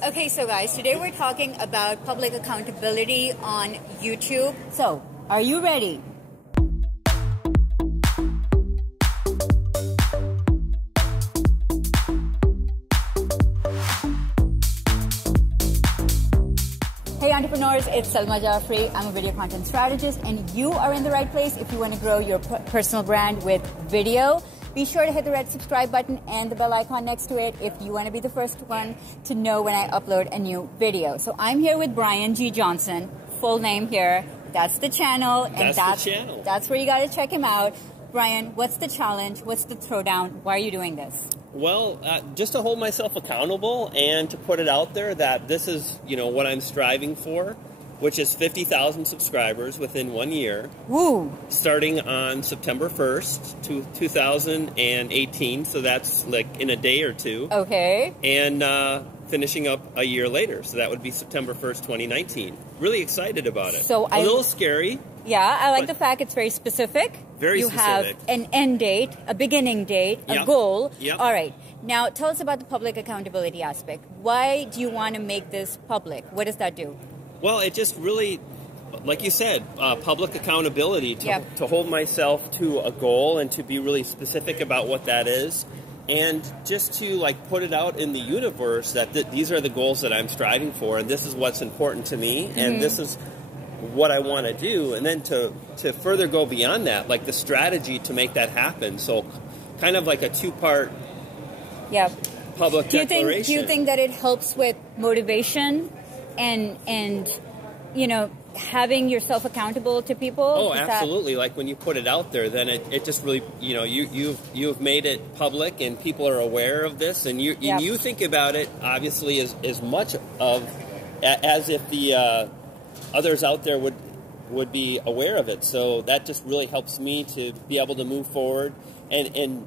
Okay, so guys, today we're talking about public accountability on YouTube. So, are you ready? Hey entrepreneurs, it's Salma Jafri. I'm a video content strategist and you are in the right place if you want to grow your personal brand with video. Be sure to hit the red subscribe button and the bell icon next to it if you want to be the first one to know when I upload a new video. So I'm here with Brian G. Johnson, full name here. That's the channel. And that's where you got to check him out. Brian, what's the challenge? What's the throwdown? Why are you doing this? Well, just to hold myself accountable and to put it out there that this is, what I'm striving for, which is 50,000 subscribers within 1 year. Woo! Starting on September 1st, 2018. So that's like in a day or two. Okay. And finishing up a year later. So that would be September 1st, 2019. Really excited about it. So a little scary. Yeah, I like the fact it's very specific. Very specific. You have an end date, a beginning date, a goal. Yep. All right. Now, tell us about the public accountability aspect. Why do you want to make this public? What does that do? Well, it just really, like you said, public accountability to hold myself to a goal and to be really specific about what that is. And just to put it out in the universe that these are the goals that I'm striving for and this is what's important to me and this is what I want to do. And then to further go beyond that, like the strategy to make that happen. So kind of like a two-part public declaration. Do you think that it helps with motivation and having yourself accountable to people? Oh, absolutely. Like when you put it out there, then it just really, you've made it public and people are aware of this and you think about it obviously as much as if the others out there would be aware of it. So that just really helps me to be able to move forward and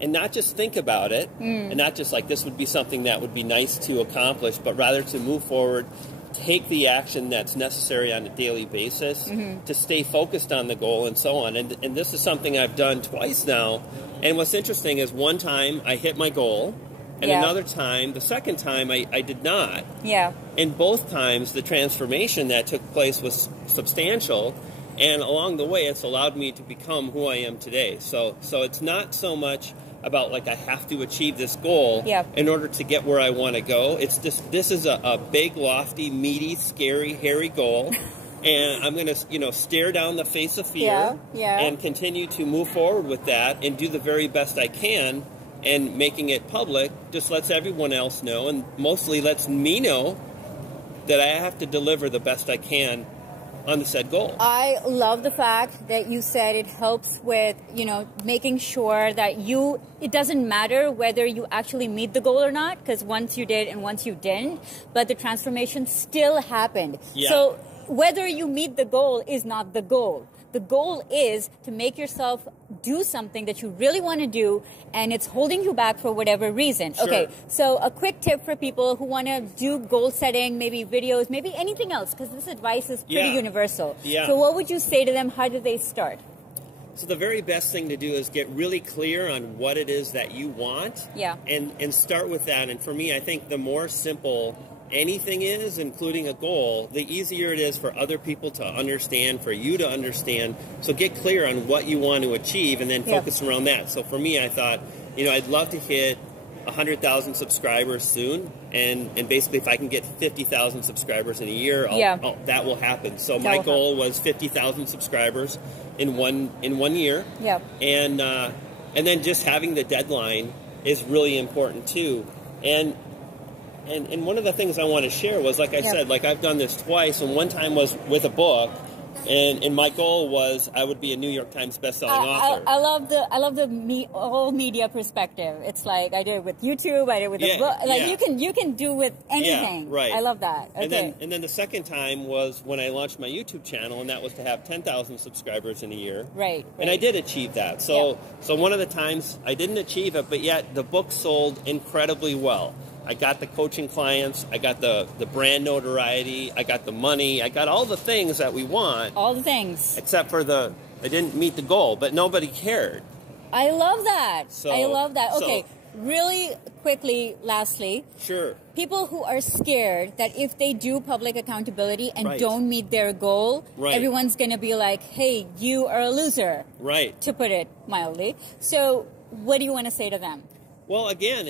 not just think about it and not just like this would be something that would be nice to accomplish, but rather to move forward, take the action that's necessary on a daily basis to stay focused on the goal and so on. And this is something I've done twice now. And what's interesting is one time I hit my goal and another time, the second time, I did not. Yeah. And both times the transformation that took place was substantial. And along the way, it's allowed me to become who I am today. So it's not so much about I have to achieve this goal in order to get where I want to go. It's just this is a big, lofty, meaty, scary, hairy goal. And I'm going to, stare down the face of fear and continue to move forward with that and do the very best I can. And making it public just lets everyone else know and mostly lets me know that I have to deliver the best I can on the said goal. I love the fact that you said it helps with, making sure that it doesn't matter whether you actually meet the goal or not, because once you did and once you didn't, but the transformation still happened. Yeah. So whether you meet the goal is not the goal. The goal is to make yourself do something that you really want to do, and it's holding you back for whatever reason. Sure. Okay, so a quick tip for people who want to do goal setting, maybe videos, maybe anything else, because this advice is pretty universal. Yeah. So what would you say to them? How do they start? So the very best thing to do is get really clear on what it is that you want and start with that. And for me, I think the more simple anything is, including a goal, the easier it is for other people to understand, for you to understand. So get clear on what you want to achieve and then focus around that. So for me, I thought, I'd love to hit 100,000 subscribers soon. And basically, if I can get 50,000 subscribers in a year, that will happen. So my goal was 50,000 subscribers in one year. Yeah. And then just having the deadline is really important too. And one of the things I want to share was, like I said, I've done this twice, and one time was with a book, and my goal was I would be a New York Times bestselling author. I love the whole media perspective. It's like I did it with YouTube, I did it with a book. You can do with anything. Yeah, right. I love that. Okay. And then the second time was when I launched my YouTube channel, and that was to have 10,000 subscribers in a year. Right. And I did achieve that. So one of the times I didn't achieve it, but yet the book sold incredibly well. I got the coaching clients, I got the brand notoriety, I got the money, I got all the things that we want. All the things. Except for I didn't meet the goal, but nobody cared. I love that. I love that. Okay, really quick quickly, lastly. Sure. People who are scared that if they do public accountability and Right. don't meet their goal, Right. everyone's going to be like, hey, you are a loser. Right. To put it mildly. So what do you want to say to them? Well, again,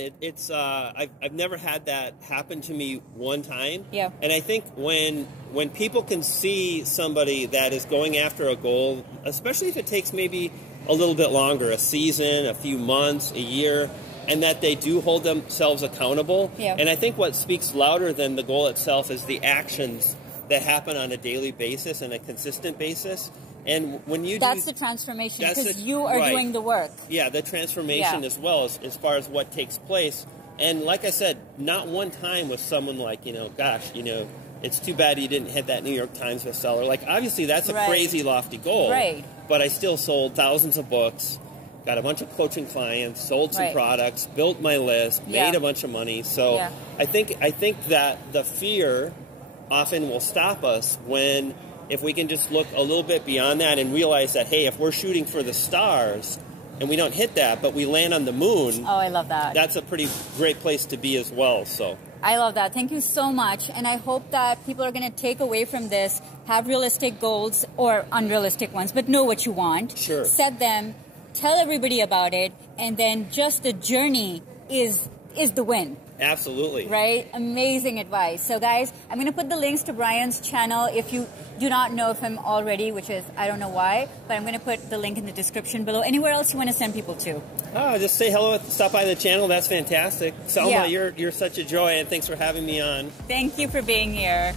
I've never had that happen to me one time. Yeah. And I think when people can see somebody that is going after a goal, especially if it takes maybe a little bit longer, a season, a few months, a year, and that they do hold themselves accountable. Yeah. And I think what speaks louder than the goal itself is the actions that happen on a daily basis and a consistent basis. And when you That's the transformation, That's because the- you are right. doing the work. Yeah, the transformation Yeah. as well as far as what takes place. And like I said, not one time was someone like, gosh, it's too bad you didn't hit that New York Times bestseller. Like, obviously, that's a Right. crazy, lofty goal. Right. But I still sold thousands of books, got a bunch of coaching clients, sold some Right. products, built my list, Yeah. made a bunch of money. So Yeah. I think that the fear often will stop us if we can just look a little bit beyond that and realize that, hey, if we're shooting for the stars and we don't hit that, but we land on the moon, Oh, I love that. that's a pretty great place to be as well. So I love that. Thank you so much. And I hope that people are going to take away from this, have realistic goals or unrealistic ones, but know what you want. Sure. Set them, tell everybody about it, and then just the journey is the win. absolutely. Right? Amazing advice. So guys, I'm going to put the links to Brian's channel if you do not know of him already, which is, I don't know why, but I'm going to put the link in the description below. Anywhere else you want to send people to? Just say hello, stop by the channel. That's fantastic. Salma, Yeah. you're such a joy, and thanks for having me on. Thank you for being here.